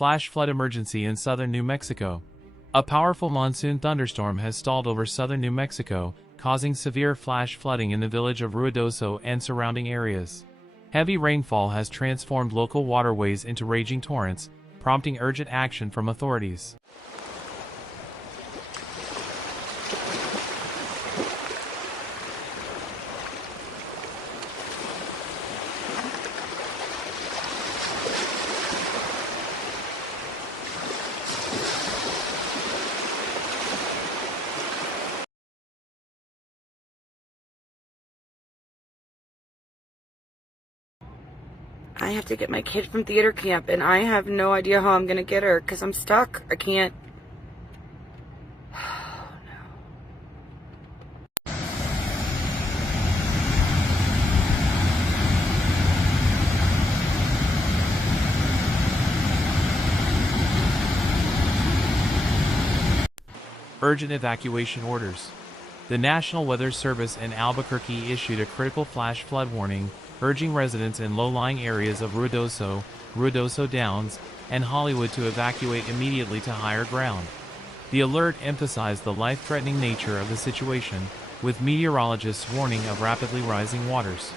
Flash flood emergency in southern New Mexico. A powerful monsoon thunderstorm has stalled over southern New Mexico, causing severe flash flooding in the village of Ruidoso and surrounding areas. Heavy rainfall has transformed local waterways into raging torrents, prompting urgent action from authorities. I have to get my kid from theater camp, and I have no idea how I'm going to get her because I'm stuck. I can't. Urgent evacuation orders. The National Weather Service in Albuquerque issued a critical flash flood warning, urging residents in low-lying areas of Ruidoso, Ruidoso Downs, and Hollywood to evacuate immediately to higher ground. The alert emphasized the life-threatening nature of the situation, with meteorologists warning of rapidly rising waters.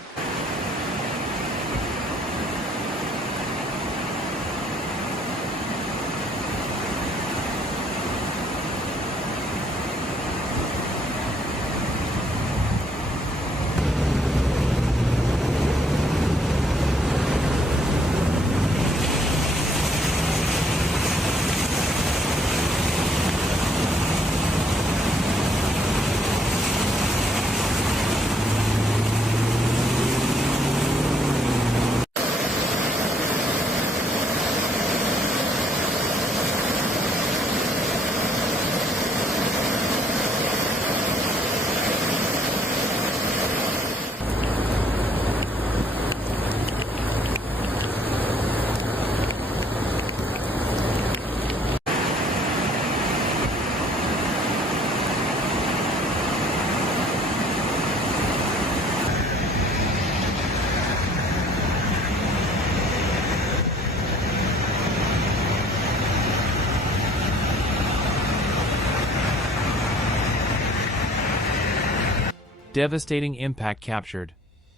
Devastating impact captured.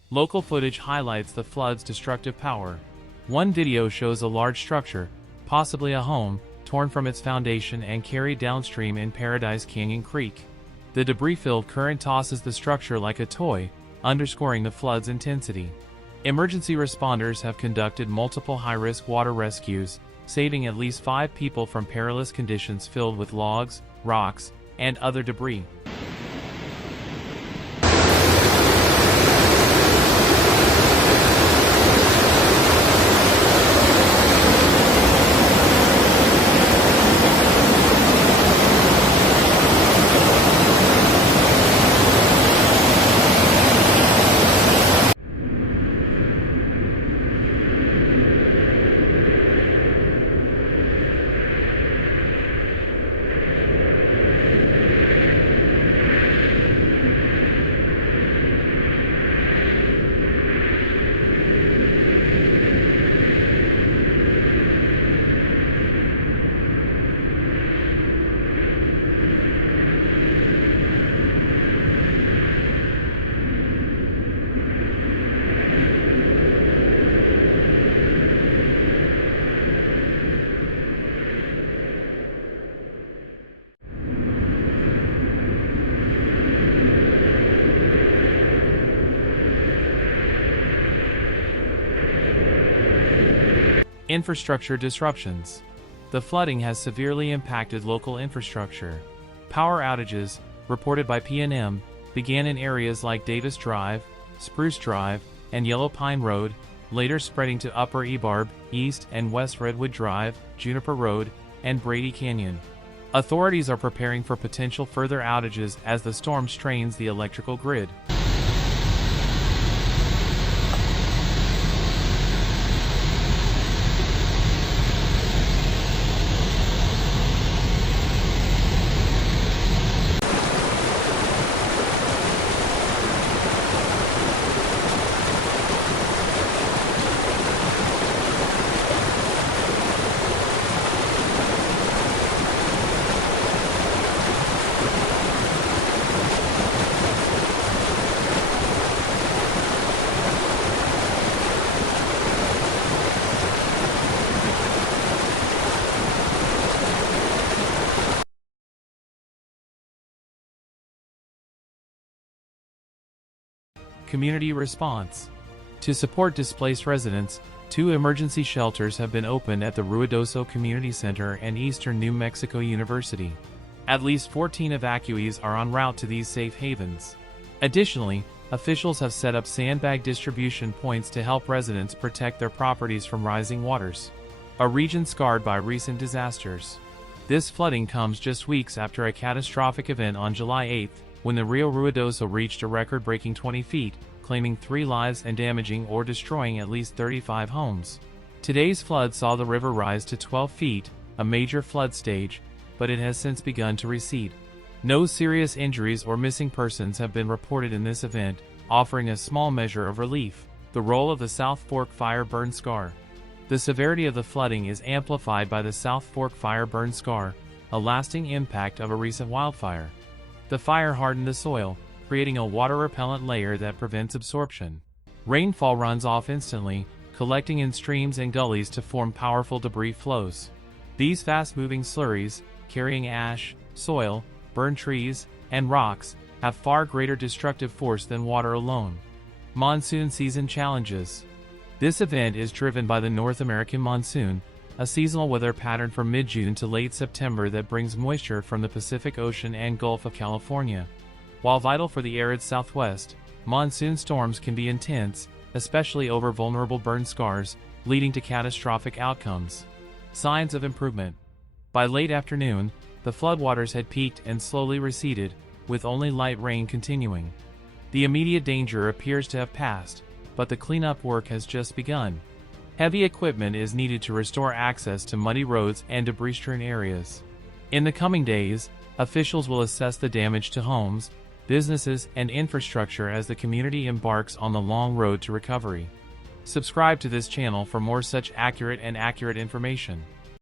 Local footage highlights the flood's destructive power. One video shows a large structure, possibly a home, torn from its foundation and carried downstream in Paradise Canyon Creek. The debris-filled current tosses the structure like a toy, underscoring the flood's intensity. Emergency responders have conducted multiple high-risk water rescues, saving at least 5 people from perilous conditions filled with logs, rocks, and other debris. Infrastructure disruptions. The flooding has severely impacted local infrastructure. Power outages, reported by PNM, began in areas like Davis Drive, Spruce Drive, and Yellow Pine Road, later spreading to Upper Ebarb, East and West Redwood Drive, Juniper Road, and Brady Canyon. Authorities are preparing for potential further outages as the storm strains the electrical grid. Community response. To support displaced residents, 2 emergency shelters have been opened at the Ruidoso Community Center and Eastern New Mexico University. At least 14 evacuees are en route to these safe havens. Additionally, officials have set up sandbag distribution points to help residents protect their properties from rising waters, a region scarred by recent disasters. This flooding comes just weeks after a catastrophic event on July 8, when the Rio Ruidoso reached a record-breaking 20 feet, claiming 3 lives and damaging or destroying at least 35 homes. Today's flood saw the river rise to 12 feet, a major flood stage, but it has since begun to recede. No serious injuries or missing persons have been reported in this event, offering a small measure of relief. The role of the South Fork fire burn scar. The severity of the flooding is amplified by the South Fork fire burn scar, a lasting impact of a recent wildfire. The fire hardened the soil, creating a water-repellent layer that prevents absorption. Rainfall runs off instantly, collecting in streams and gullies to form powerful debris flows. These fast-moving slurries, carrying ash, soil, burned trees, and rocks, have far greater destructive force than water alone. Monsoon season challenges. This event is driven by the North American monsoon, a seasonal weather pattern from mid-June to late September that brings moisture from the Pacific Ocean and Gulf of California. While vital for the arid Southwest, monsoon storms can be intense, especially over vulnerable burn scars, leading to catastrophic outcomes. Signs of improvement. By late afternoon, the floodwaters had peaked and slowly receded, with only light rain continuing. The immediate danger appears to have passed, but the cleanup work has just begun. Heavy equipment is needed to restore access to muddy roads and debris-strewn areas. In the coming days, officials will assess the damage to homes, businesses, and infrastructure as the community embarks on the long road to recovery. Subscribe to this channel for more such accurate information.